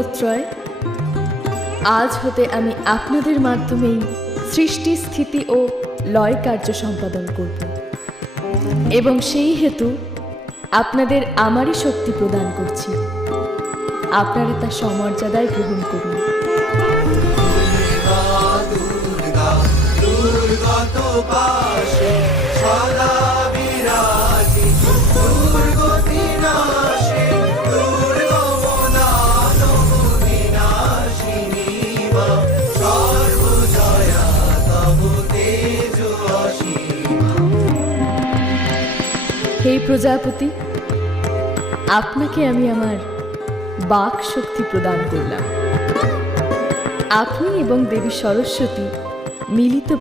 দেবত্রয়, আজ হতে আমি আপনাদের মাধ্যমেই সৃষ্টি, স্থিতি ও লয় কার্য সম্পাদন করব এবং সেই হেতু আপনাদের আমারই শক্তি প্রদান করছি। আপনারা তা সমর্যাদায় গ্রহণ করুন। হে প্রজাপতি, আপনাকে আমি আমার বাক শক্তি প্রদান করলাম। আপনি এবং দেবী সরস্বতী মিলিত